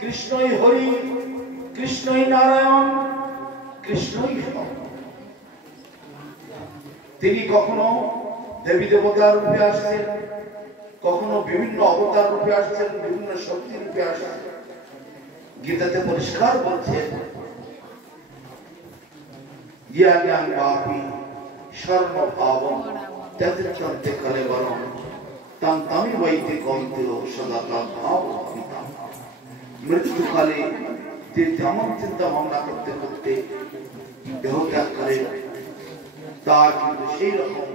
কৃষ্ণই হরি, কৃষ্ণই নারায়ণ, কৃষ্ণই সব। তিনি কখনো দেবী দেবতার রূপে আসছেন, কখনো বিভিন্ন অবতার রূপে আসছেন, বিভিন্ন শক্তি রূপে আসছেন। গীতাতে পরিষ্কার বলছেন, জ্ঞান বাপি সর্বভাবম তদ্চন্তে কলেবরম তাম তামি বৈতে কন্তেও সদা তদ্ভাব অভিতাম। মৃত্যুকালে যে যেমন চিন্তা ভাবনা করতে করতে দেহ ত্যাগ করে, তার কিন্তু সেই রকম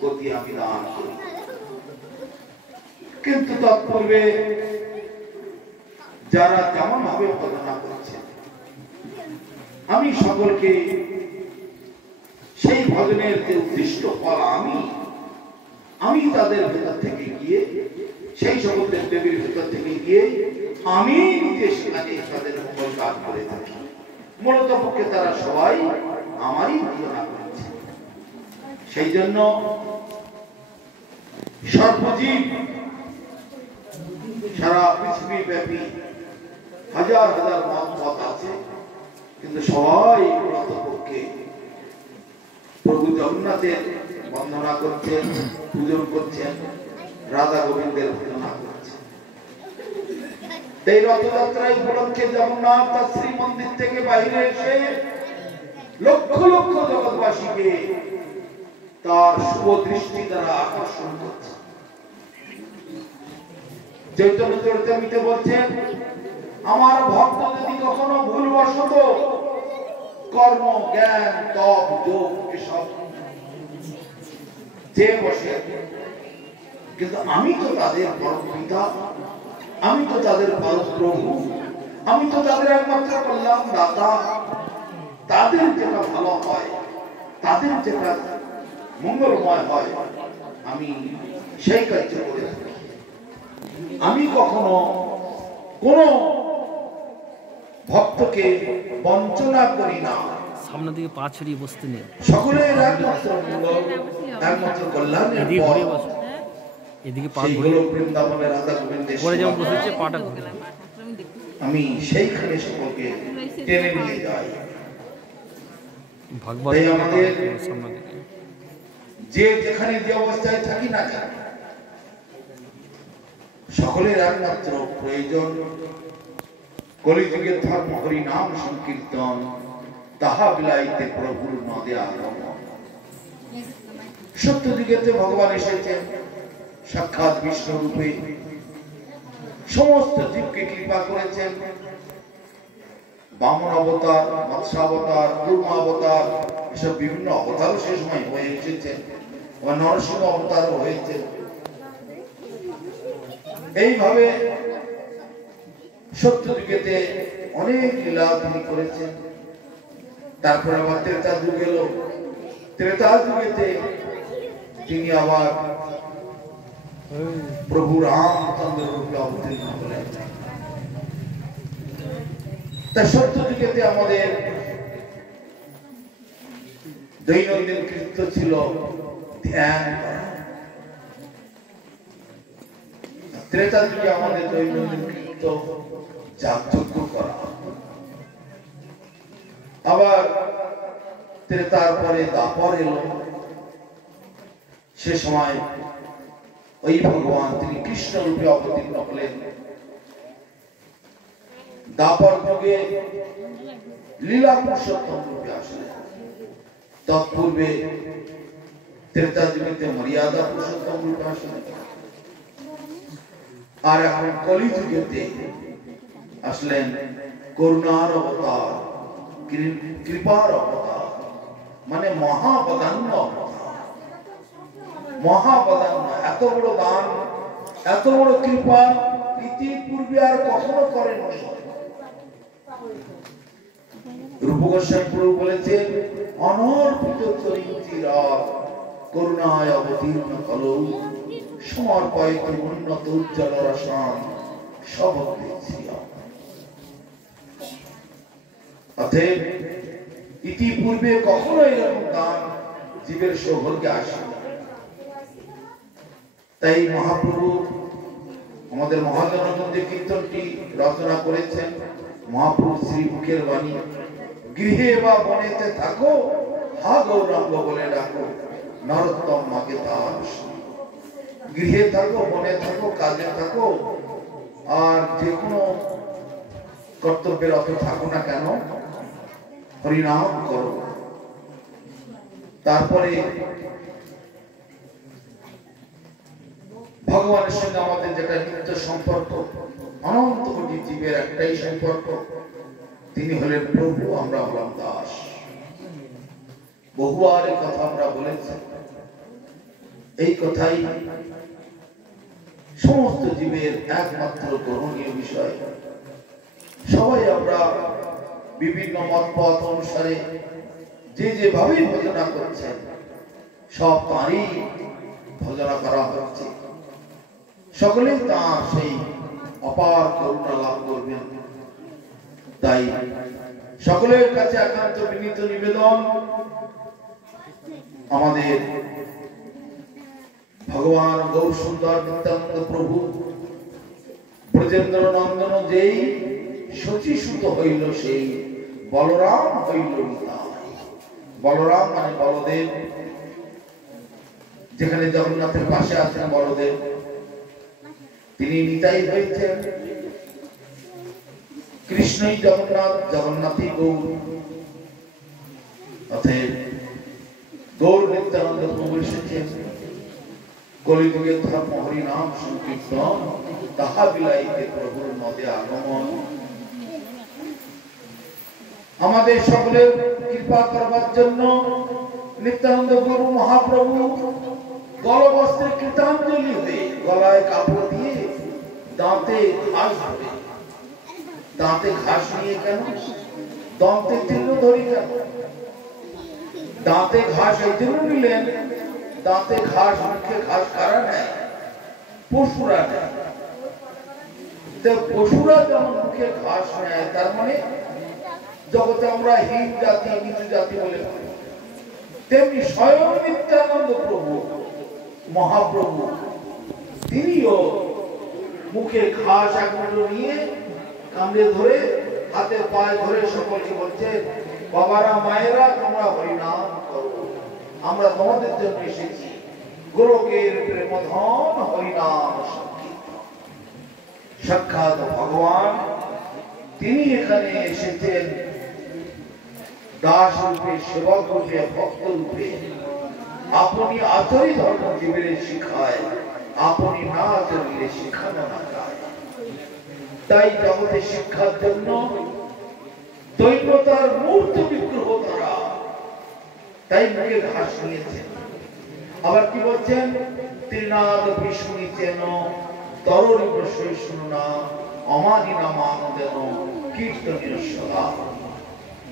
গতি আমি দান করি। কিন্তু তৎপূর্বে যারা যেমন ভাবে সাধনা করছে, আমি সকলকে সেই ভজনের যে উদ্দিষ্ট ফল আমি তাদের ভেতর থেকে গিয়ে, সেই সকল দেবীর ভেতর থেকে গিয়ে আমি নিজে সেখানে তাদের মঙ্গল কাজ করে থাকি। মূলত পক্ষে তারা সবাই আমারই ভজনা করছে। সেই জন্য সর্বজীব সারা পৃথিবী ব্যাপী হাজার হাজার মত আছে, কিন্তু সবাই মূলত পক্ষে প্রভু জগন্নাথের বন্দনা করছেন, পূজন করছেন, রাধা গোবিন্দের বন্দনা করছেন। এই রথযাত্রা উপলক্ষে জগন্নাথ তার শ্রীমন্দির থেকে বাইরে এসে লক্ষ লক্ষ জগৎবাসীকে তার শুভ দৃষ্টি দ্বারা আকর্ষণ করছে। চৈতন্য চরিতামৃতে বলছেন, আমার ভক্ত যদি কখনো ভুলবশত কর্ম, জ্ঞান, তপ, যোগ এসব যে বসে, কিন্তু আমি তো তাদের পরম পিতা, আমি তো তাদের পরম প্রভু, আমি তো তাদের একমাত্র কল্যাণ দাতা। তাদের যেটা ভালো হয়, তাদের যেটা মঙ্গলময় হয়, আমি সেই কার্য করে থাকি। আমি কখনো কোন ভক্তকে বঞ্চনা করি না। সামনে দিকে পা ছড়িয়ে বসতে নেই, সকলের একমাত্র মঙ্গল, একমাত্র কল্যাণের পথ। এদিকে পা সেই হলো বৃন্দাবনের রাধা গোবিন্দের পরে যেমন বসেছে পাটা ঘুরে, আমি সেইখানে সকলকে টেনে নিয়ে যাই। ভাগবত আমাদের সামনে দিকে যে যেখানে যে অবস্থায় থাকি না কেন, সকলের একমাত্র প্রয়োজন কলিযুগের ধর্ম হরি নাম সংকীর্তন, তাহা বিলাইতে প্রভুর নদে আগমন। সত্য যুগেতে ভগবান এসেছেন সাক্ষাৎ বিষ্ণু রূপে, সমস্ত জীবকে কৃপা করেছেন। বামন অবতার, মৎস্যাবতার, কুর্ম অবতার, এসব বিভিন্ন অবতারও সে সময় হয়ে এসেছেন, ও নরসিংহ অবতারও হয়েছে। এইভাবে সত্য যুগেতে অনেক লীলা তিনি করেছেন। তারপর আবার ত্রেতা যুগ এলো, ত্রেতা যুগেতে তিনি আবার প্রভু রামচন্দ্র রূপে অবতীর্ণ হলেন। তাই সত্য যুগেতে আমাদের দৈনন্দিন কৃত্য ছিল ধ্যান করা। ত্রেতা যুগে আমাদের দৈনন্দিন কৃত্য যাগযজ্ঞ করা। আবার ত্রেতার পরে দ্বাপর এলো, সে সময় ওই ভগবান তিনি কৃষ্ণ রূপে অবতীর্ণ হলেন। দ্বাপর যুগে লীলা পুরুষোত্তম রূপে আসলেন। তৎপূর্বে ত্রেতা যুগেতে মর্যাদা পুরুষোত্তম রূপে আসলেন। আর এখন কলি যুগেতে আসলেন করুণার অবতার, কৃপার অবতার, মানে মহাবদান্য অবতার। মহাবদান্য, এত বড় দান, এত বড় কৃপা ইতিপূর্বে আর কখনো করেননি। রূপ গোস্বামী প্রভু বলেছেন, অনর্পিত চরিত্রা করুণায় অবতীর্ণ কলৌ সমর্পয়িত উন্নত উজ্জ্বল রসান সবগ্রে শ্রিয়া। অতএব ইতিপূর্বে কখনো এরকম দান জীবের সৌভাগ্যে আসে। তাই মহাপ্রভু আমাদের মহাজনগণ যে কীর্তনটি রচনা করেছেন মহাপুরুষ শ্রী মুখের বাণী, গৃহে বা বনেতে থাকো হা গৌরাঙ্গ বলে ডাকো নরোত্তম মাকে তার। গৃহে থাকো, বনে থাকো, কাজে থাকো, আর যে কোনো কর্তব্যের অত থাকো না কেন, হরিনাম করো। তারপরে ভগবানের সঙ্গে আমাদের যেটা নিত্য সম্পর্ক, অনন্ত কোটি জীবের একটাই সম্পর্ক, তিনি হলেন প্রভু, আমরা হলাম দাস। বহুবার এই কথা আমরা বলেছি। এই কথাই সমস্ত জীবের একমাত্র গ্রহণীয় বিষয়। সবাই আমরা বিভিন্ন মত পথ অনুসারে যে যেভাবেই ভজনা করছেন, সব তাঁরই ভজনা করা হচ্ছে। সকলেই তাঁর সেই অপার করুণা লাভ করবেন। তাই সকলের কাছে একান্ত বিনীত নিবেদন, আমাদের ভগবান গৌর সুন্দর নিত্যানন্দ প্রভু ব্রজেন্দ্র নন্দন যেই শচীসুত হইল, সেই বলরাম হইল নিতাই। বলরাম মানে বলদেব, যেখানে জগন্নাথের পাশে আছেন বলদেব, তিনি নিতাই হয়েছেন। কৃষ্ণই জগন্নাথ, জগন্নাথই গৌর। অতএব গৌর নিত্যানন্দ প্রভু এসেছেন কলিযুগে ধর্ম হরিনাম সংকীর্তন, তাহা বিলাইতে প্রভুর মধ্যে আগমন। আমাদের সকলের কৃপা করবার জন্য নিত্যানন্দ গুরু মহাপ্রভু গলবস্ত্রে কৃতাঞ্জলি হয়ে, গলায় কাপড় দিয়ে, দাঁতে ঘাস ধরে। দাঁতে ঘাস নিয়ে কেন? দন্তে তীর্ণ ধরি কেন? দাঁতে ঘাস এই জন্য নিলেন, দাঁতে ঘাস, মুখে ঘাস কারা নেয়? পশুরা নেয়। পশুরা যেমন মুখে ঘাস নেয়, তার মানে জগতে আমরা হীন জাতি, নিচু জাতি বলে বলি, তেমনি স্বয়ং নিত্যানন্দ প্রভু মহাপ্রভু তিনিও মুখে ঘাস একমাত্র নিয়ে কামড়ে ধরে, হাতে পায়ে ধরে সকলকে বলছে, বাবারা মায়েরা তোমরা হরিনাম করো, আমরা তোমাদের জন্য এসেছি। গোলকের প্রেমধন হরিনাম সংকীর্তন। সাক্ষাৎ ভগবান তিনি এখানে এসেছেন দাস রূপে, সেবক রূপে, ভক্ত রূপে। আপনি আচরি ধর্ম জীবের শিখায়, আপনি না আচরিলে শিখানো না যায়। তাই জগতে শিক্ষার জন্য দৈবতার মূর্ত বিগ্রহ তারা, তাই মুখে ঘাস নিয়েছেন। আবার কি বলছেন? ত্রিনাদ শুনিছেন তরণী প্রশ্রয় শুনুনা, অমানি নাম আনন্দেন কীর্তনীয় সদা।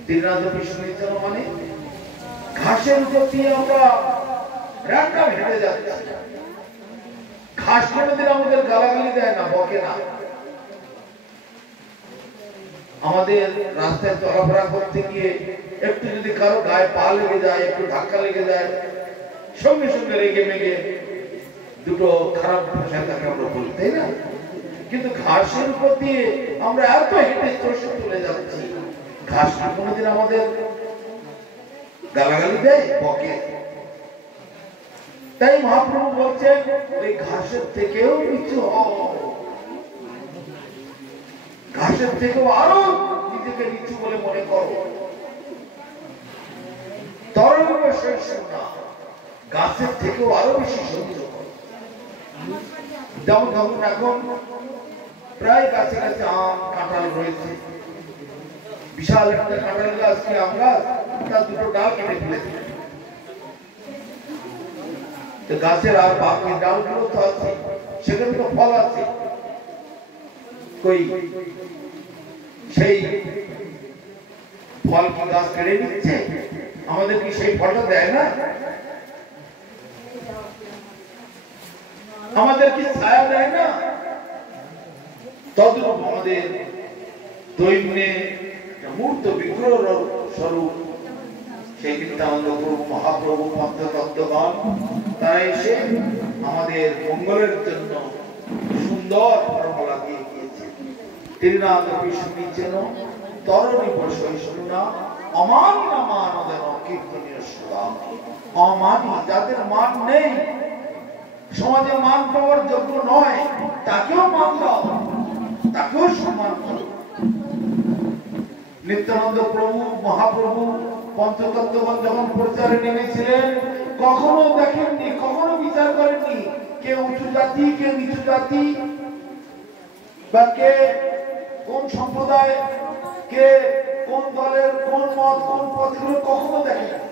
ত্রিনাদ শুনিছেন মানে ঘাসের উপর দিয়ে আমরা রান্না হেঁটে যাচ্ছি। ঘাস কোনোদিন আমাদের গালাগালি দেয় না, বকে না। আমাদের রাস্তায় চলাফেরা করতে গিয়ে একটু যদি কারো গায়ে পা লেগে যায়, একটু ধাক্কা লেগে যায়, সঙ্গে সঙ্গে রেগে মেগে দুটো খারাপ ভাষায় তাকে আমরা বলি, তাই না? কিন্তু ঘাসের উপর দিয়ে আমরা এত হেঁটে চষে চলে যাচ্ছি, ঘাস কোনোদিন আমাদের গালাগালি দেয়, বকে? তাই মহাপ্রভু বলছেন, ওই ঘাসের থেকেও নিচু হও, ঘাসের থেকেও আরো নিজেকে নিচু বলে মনে করো। তরল না, গাছের থেকেও আরো বেশি সহ্য করো। যেমন ধরুন এখন প্রায় গাছে গাছে আম কাঁঠাল রয়েছে, বিশাল একটা কাঁঠাল গাছ কি আম গাছ, তার দুটো ডাল কেটে ফেলেছে। গাছের আর বাকি ডালগুলো তো আছে, সেখানে তো ফল আছে। কই সেই ফল কি গাছ কেড়ে নিচ্ছে? আমাদের কি সেই ফলটা দেয় না? আমাদের কি ছায়া দেয় না? তদ্রূপ আমাদের দৈন্যে মূর্ত বিগ্রহ স্বরূপ সেই নিত্যানন্দ প্রভু মহাপ্রভু পঞ্চতত্ত্বগণ তারা এসে আমাদের মঙ্গলের জন্য সুন্দর ফর্মুলা দিয়ে গিয়েছেন। তিনি না বিষ্ণু তরণী বৈষ্ণুনা অমানি না মানদেন কীর্তনীয় সুরা। অমানি যাদের মান নেই, সমাজে মান পাওয়ার যোগ্য নয়, তাকেও মান দাও, তাকেও সম্মান করো। নিত্যানন্দ প্রভু মহাপ্রভু পঞ্চতত্ত্ববাদ যখন প্রচারে নেমেছিলেন, কখনো দেখেননি, কখনো বিচার করেননি কে উঁচু জাতি কে নিচু জাতি, বা কে কোন সম্প্রদায়, কে কোন দলের, কোন মত, কোন পথগুলো কখনো দেখেন।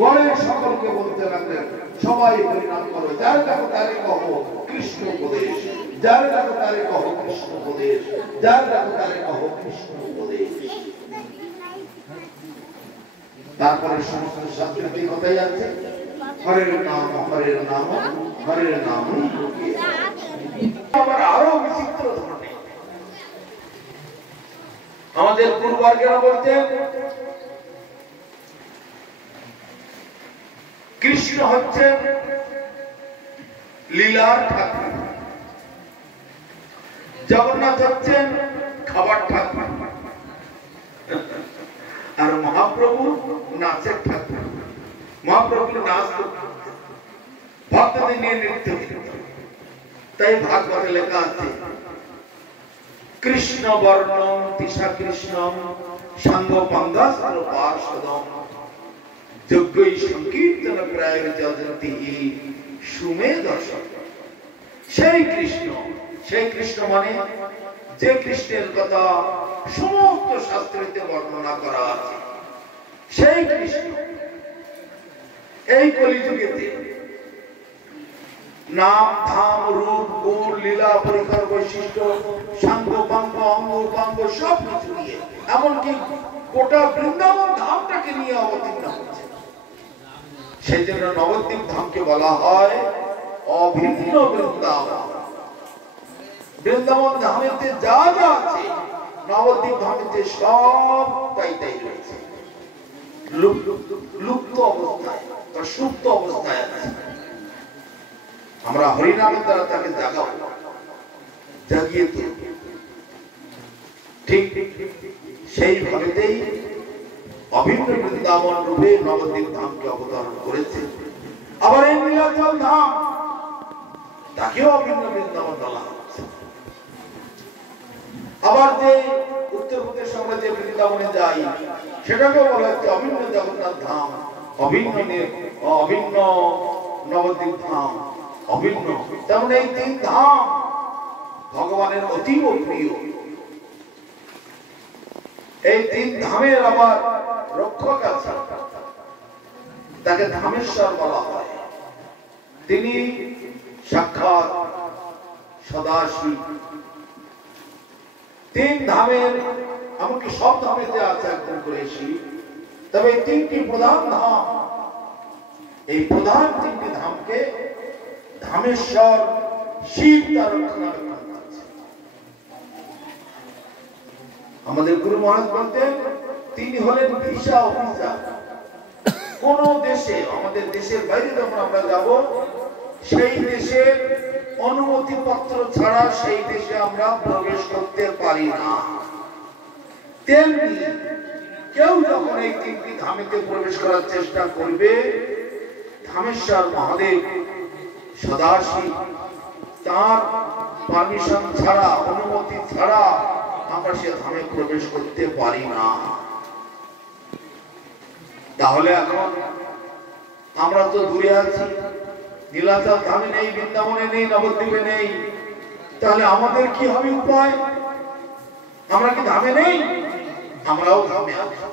গণের সকলকে বলতে লাগলেন সবাই পরিণাম করো, যার দেখো তারে কহ কৃষ্ণ উপদেশ, যার দেখো তারে কহ কৃষ্ণ উপদেশ, যার দেখো তারে কহ কৃষ্ণ উপদেশ। তারপরে সমস্ত শাস্ত্রের কথাই আছে, হরের নাম হরের নাম হরের নাম। আবার আরো বিচিত্র ধরনের আমাদের পূর্ববর্গেরা বলতেন কৃষ্ণ হচ্ছেন লীলার ঠাকুর, জগন্নাথ হচ্ছেন খাবার ঠাকুর, আর মহাপ্রভু নাচের ঠাকুর। মহাপ্রভু নাচ ভক্তদের নিয়ে নৃত্য, তাই ভাগবতে লেখা আছে কৃষ্ণ বর্ণম তিসা কৃষ্ণম সাঙ্গ পাঙ্গাস্ত্র পার্শ্বদম যজ্ঞই সংকীর্তন প্রায় যজন্তি সুমে দর্শক। সেই কৃষ্ণ মানে যে কৃষ্ণের কথা সমস্ত শাস্ত্রেতে বর্ণনা করা আছে, সেই কৃষ্ণ এই কলিযুগেতে নাম ধাম রূপ গুণ লীলা পরিকর বৈশিষ্ট্য সাঙ্গ পাঙ্গ অঙ্গ পাঙ্গ সব কিছু নিয়ে, এমনকি গোটা বৃন্দাবন ধামটাকে নিয়ে অবতীর্ণ হচ্ছে। সেই জন্য নবদ্বীপ ধামকে বলা হয় অভিন্ন বৃন্দাবন। বৃন্দাবন ধামেতে যা যা আছে নবদ্বীপ ধামেতে সব তাই তাই রয়েছে, লুপ্ত অবস্থায় বা সুপ্ত অবস্থায় আছে। আমরা হরিনামের দ্বারা তাকে জাগাবো, জাগিয়ে তুলব। ঠিক সেই ভাবেতেই অভিন্ন বৃন্দাবন রূপে নবদ্বীপ ধামকে অবতরণ করেছে। আবার এই নীলাচল ধাম, তাকেও অভিন্ন বৃন্দাবন বলা হচ্ছে। আবার যে উত্তরপ্রদেশ আমরা যে বৃন্দাবনে যাই, সেটাকেও বলা হচ্ছে অভিন্ন জগন্নাথ ধাম, অভিন্ন নবদ্বীপ ধাম, অভিন্ন। তেমন এই তিন ধাম ভগবানের অতীব প্রিয়। এই তিন ধামের আবার রক্ষক আছে, তাকে ধামেশ্বর বলা হয়। তিনি সাক্ষাৎ সদাশিব। তিন ধামের, এমনকি সব ধামেতে আছে একদম করে শিব, তবে তিনটি প্রধান ধাম, এই প্রধান তিনটি ধামকে ধামেশ্বর শিব তার রক্ষণাবেক্ষণ করছে। আমাদের গুরু মহারাজ বলতেন তিনি হলেন ভিসা অফিসার। কোন দেশে, আমাদের দেশের বাইরে যখন আমরা যাব, সেই দেশের অনুমতি পত্র ছাড়া সেই দেশে আমরা প্রবেশ করতে পারি না। তেমনি কেউ যখন এই তিনটি ধামেতে প্রবেশ করার চেষ্টা করবে, ধামেশ্বর মহাদেব সদাশিব তার পারমিশন ছাড়া, অনুমতি ছাড়া আমরা সে ধামে প্রবেশ করতে পারি না। তাহলে এখন আমরা তো দূরে আছি, নীলাচল ধামে নেই, বৃন্দাবনে নেই, নবদ্বীপে নেই, তাহলে আমাদের কি হবে উপায়? আমরা কি ধামে নেই? আমরাও ধামে আছি।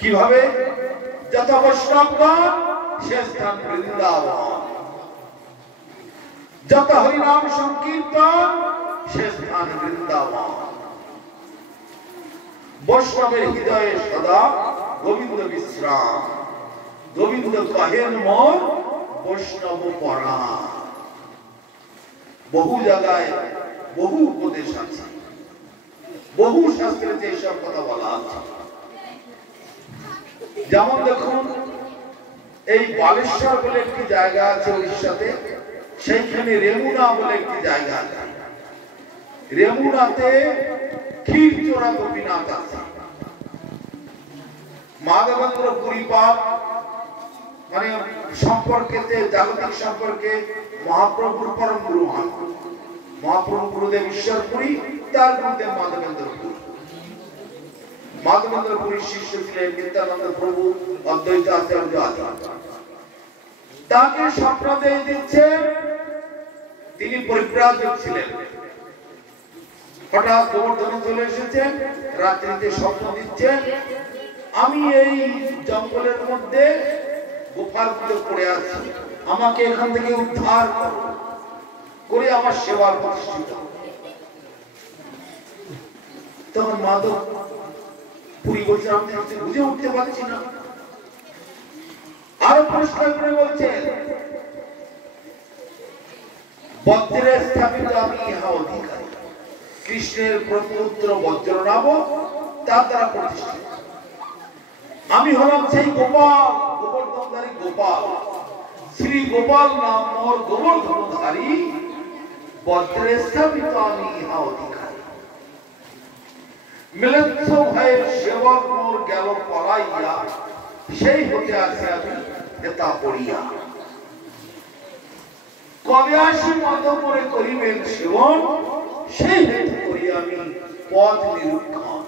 কিভাবে? যত বৈষ্ণবগণ সে স্থান বৃন্দাবন, যত হরিনাম সংকীর্তন সে স্থান বৃন্দাবন। বৈষ্ণবের হৃদয়ে সদা গোবিন্দ বিশ্রাম, গোবিন্দ কহেন মোর বৈষ্ণব পরাণ। বহু জায়গায় বহু উপদেশ আছে, বহু শাস্ত্রে যেসব কথা বলা আছে। যেমন দেখুন, এই বালেশ্বর বলে একটি জায়গা আছে উড়িষ্যাতে, সেইখানে রেমুনা বলে একটি জায়গা আছে। রেমুনাতে ক্ষীরচোরা গোপীনাথ আছে। মাধবেন্দ্র পুরী পাপ মানে সম্পর্কেতে জাগতিক সম্পর্কে মহাপ্রভুর পরম গুরু হন। মহাপ্রভু গুরুদেব ঈশ্বরপুরী, তার গুরুদেব মাধবেন্দ্র পুরী। মাধবেন্দ্র পুরীর শিষ্য ছিলেন নিত্যানন্দ প্রভু, অদ্বৈত আচার্য আদি। তাকে স্বপ্ন দিয়ে দিচ্ছে, তিনি পরিব্রাজক ছিলেন। হঠাৎ গোবর্ধনে চলে এসেছেন, রাত্রিতে স্বপ্ন দিচ্ছেন, আমি এই জঙ্গলের মধ্যে গুফার মধ্যে পড়ে আছি, আমাকে এখান থেকে উদ্ধার করে আমার সেবা প্রতিষ্ঠিত। তখন মাধব পুরী বলছে, আমি বুঝে উঠতে পারছি না। আরো পরিষ্কার করে বলছেন, বজ্রে স্থাপিত আমি ইহা অধিকারী, কৃষ্ণের প্রপুত্র বজ্র নাম, তার দ্বারা প্রতিষ্ঠিত। আমি হলাম সেই গোপাল, গোবর্ধনধারী গোপাল, শ্রী গোপাল নাম মোর গোবর্ধনধারী, বজ্রে স্থাপিত আমি ইহা অধিকারী। মিলেচ্ছ ভাইয়ের সেবক মোর গেল পলাইয়া, সেই হতে আছে আমি এটা পড়িয়া। কবে আসি মাধবরে করিবেন সেবন, সেই হেতু করি আমি পথ নিরীক্ষণ।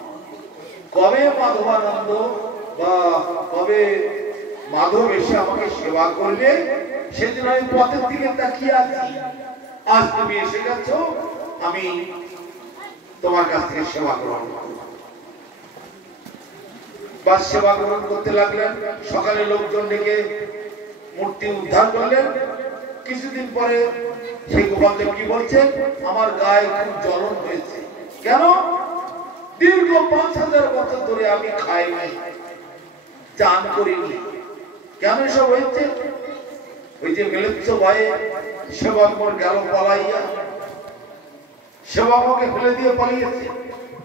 কবে মাধবানন্দ বা কবে মাধব এসে আমাকে সেবা করবে, সেদিন আমি পথের দিকে তাকিয়ে আছি। আজ তুমি এসে গেছো, আমি তোমার কাছ থেকে সেবা গ্রহণ করব। বা সেবা গ্রহণ করতে লাগলেন। সকালে লোকজন ডেকে মূর্তি উদ্ধার করলেন। কিছুদিন পরে সেই গোপালদেব কি বলছেন, আমার গায়ে খুব জ্বলন হয়েছে। কেন? দীর্ঘ ৫,০০০ বছর ধরে আমি খাইনি, চান করিনি। কেন এসব হয়েছে? ওই যে মিলেচ্ছ ভাই সেবক মোর গেল পালাইয়া, সেবককে ফেলে দিয়ে পালিয়েছে।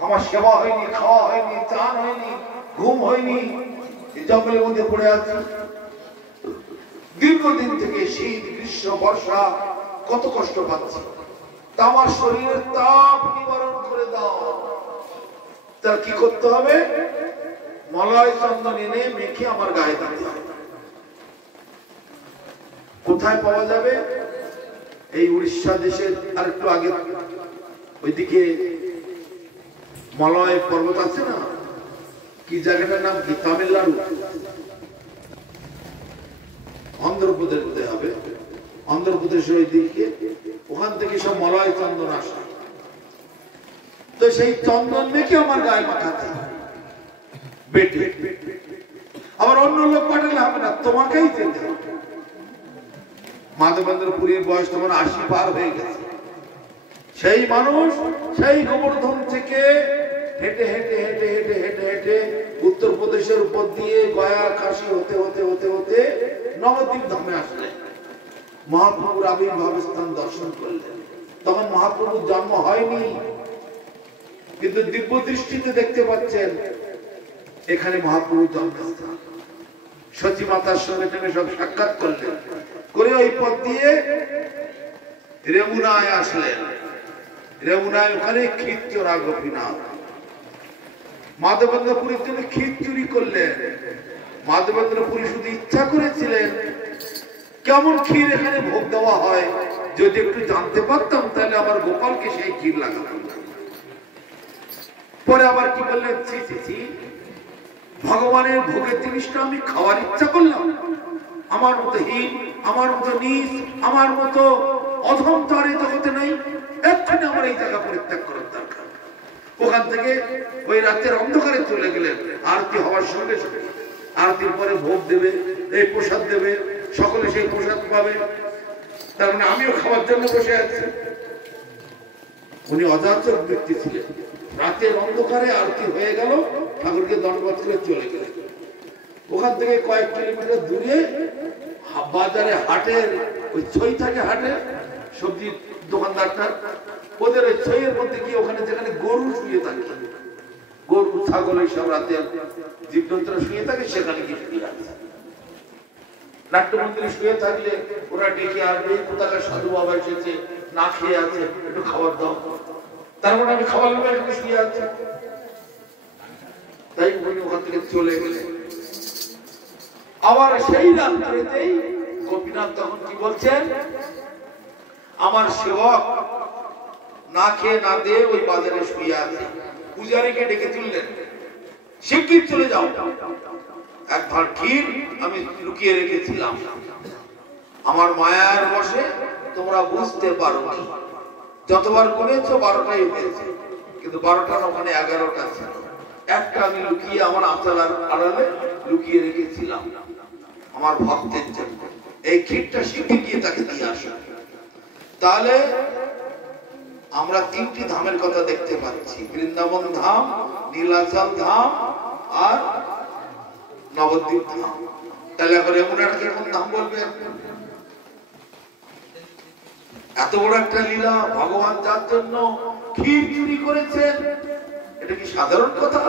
আমার সেবা হয়নি, খাওয়া হয়নি, চান হয়নি, ঘুম হয়নি, জঙ্গলের মধ্যে পড়ে আছে। দীর্ঘদিন থেকে শীত, গ্রীষ্ম, বর্ষা কত কষ্ট পাচ্ছে। তা আমার শরীরের তাপ নিবারণ করে দাও। তার কি করতে হবে? মলয় চন্দন এনে মেখে আমার গায়ে দিতে হবে। কোথায় পাওয়া যাবে? এই উড়িষ্যা দেশের আর একটু আগে ওইদিকে মলয় পর্বত আছে না, কি জায়গাটার নাম কি? তামিলনাড়ু, অন্ধ্রপ্রদেশ বোধহয় হবে। অন্ধ্রপ্রদেশের ওই দিকে, ওখান থেকে সব মলয় চন্দন আসে। তো সেই চন্দন মেখে আমার গায়ে মাখাতে বেটে। আবার অন্য লোক পাঠালে হবে না, তোমাকেই যেতে হবে। মাধবেন্দ্র পুরীর বয়স তখন ৮০ পার হয়ে গেছে। সেই মানুষ সেই গোবর্ধন থেকে হেঁটে হেঁটে হেঁটে হেঁটে হেঁটে হেঁটে উত্তরপ্রদেশের উপর দিয়ে গয়া, কাশী হতে হতে হতে হতে নবদ্বীপ ধামে আসলেন। মহাপ্রভুর আবির্ভাব স্থান দর্শন করলেন। তখন মহাপ্রভুর জন্ম হয়নি, কিন্তু দিব্য দৃষ্টিতে দেখতে পাচ্ছেন এখানে মহাপ্রভুর জন্মস্থান। সচী মাতার সঙ্গে সব সাক্ষাৎ করলেন, করে ওই পথ দিয়ে রেমুনায় আসলেন। রেমুনায় ওখানে ক্ষীরচোরা গোপীনাথ। মাধবেন্দ্র পুরীর জন্য ক্ষীর চুরি করলেন। মাধবেন্দ্র পুরী শুধু ইচ্ছা করেছিলেন কেমন ক্ষীর এখানে ভোগ দেওয়া হয়, যদি একটু জানতে পারতাম তাহলে আমার গোপালকে সেই ক্ষীর লাগাতাম। পরে আবার কি বললেন, ছি ছি ছি, ভগবানের ভোগের জিনিসটা আমি খাওয়ার ইচ্ছা করলাম। আমার মতো হীন, আমার মতো নীচ, আমার মতো অধম তো আর এই জগতে নেই। এক্ষুনি আমার এই জায়গা পরিত্যাগ করার দরকার। ওখান থেকে ওই রাতের অন্ধকারে চলে গেলেন। আরতি হওয়ার সঙ্গে সঙ্গে আরতির পরে ভোগ দেবে, এই প্রসাদ দেবে, সকলে সেই প্রসাদ পাবে। তার মানে আমিও খাওয়ার জন্য বসে আছি। উনি অযাচক ব্যক্তি ছিলেন। রাতের অন্ধকারে আরতি হয়ে গেল, ঠাকুরকে দণ্ডবত করে চলে গেলেন। ওখান থেকে কয়েক কিলোমিটার দূরে বাজারে হাটের ওই ছই থাকে, হাটে সবজির দোকানদারটা, ওদের ওই ছইয়ের মধ্যে গিয়ে ওখানে যেখানে গরু শুয়ে থাকে, গরু ছাগল এইসব রাতে জীবজন্তুরা শুয়ে থাকে, সেখানে গিয়ে শুয়ে আছে। নাট্যমন্দিরে শুয়ে থাকলে ওরা ডেকে আসবে, কোথাকার সাধু বাবা এসেছে, না খেয়ে আছে, একটু খাবার দাও। তার মানে আমি খাবার নেবো, এখানে শুয়ে আছি। তাই উনি ওখান থেকে চলে গেলে আবার সেই রাত্রেতেই গোপীনাথ তখন কি বলছেন, আমার সেবক না খেয়ে না দিয়ে ওই বাজারে শুয়ে আছে। পূজারীকে ডেকে তুললেন, শিগগির চলে যাও, এক ভাঁড় ক্ষীর আমি লুকিয়ে রেখেছিলাম, আমার মায়ার বসে তোমরা বুঝতে পারো নি। যতবার গুনেছো 12টাই হয়েছে, কিন্তু 12টার ওখানে 11টা ছিল। একটা আমি লুকিয়ে আমার আঁচলার আড়ালে লুকিয়ে রেখেছিলাম আমার ভক্তের জন্য। এই ক্ষীরটা শিগগির গিয়ে তাকে দিয়ে আসো। তাহলে আমরা 3টি ধামের কথা দেখতে পাচ্ছি, বৃন্দাবন ধাম, নীলাচল ধাম আর নবদ্বীপ ধাম। তাহলে এখন যমুনাটাকে কোন ধাম বলবে? এত বড় একটা লীলা, ভগবান যার জন্য ক্ষীর চুরি করেছেন, এটা কি সাধারণ কথা?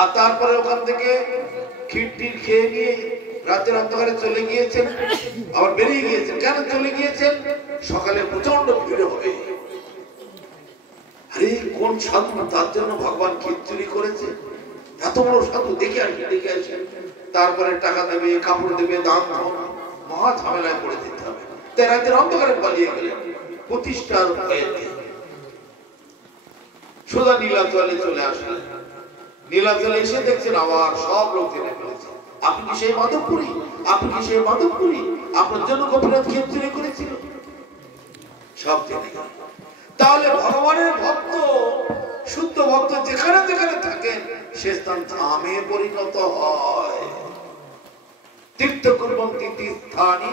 আর তারপরে ওখান থেকে ক্ষীরটি খেয়ে নিয়ে রাতের অন্ধকারে চলে গিয়েছেন, আবার বেরিয়ে গিয়েছেন। কেন চলে গিয়েছেন? সকালে প্রচন্ড ভিড় হবে। আরে কোন সাধু তার জন্য ভগবান ক্ষীর চুরি করেছে? এত বড় সাধু, দেখে আসে। তারপরে টাকা দেবে, কাপড় দেবে, দান মহা ঝামেলায় পড়ে দিতে হবে। তাই রাতের অন্ধকারে পালিয়ে গেলেন প্রতিষ্ঠার ভয়ে। সোজা নীলাচলে চলে আসলেন। নীলাচলে এসে দেখছেন আবার সব লোক জেনে ফেলেছে, আপনি কি সেই মাধবপুরী? আপনি কি সেই মাধবপুরী? আপনার জন্য গোপীনাথ ক্ষীর চুরি করেছিল? সব জেনে গেল। তাহলে ভগবানের ভক্ত, শুদ্ধ ভক্ত যেখানে যেখানে থাকেন, সে স্থান ধামে পরিণত হয়। তীর্থ কুর্বন্তি তীর্থানি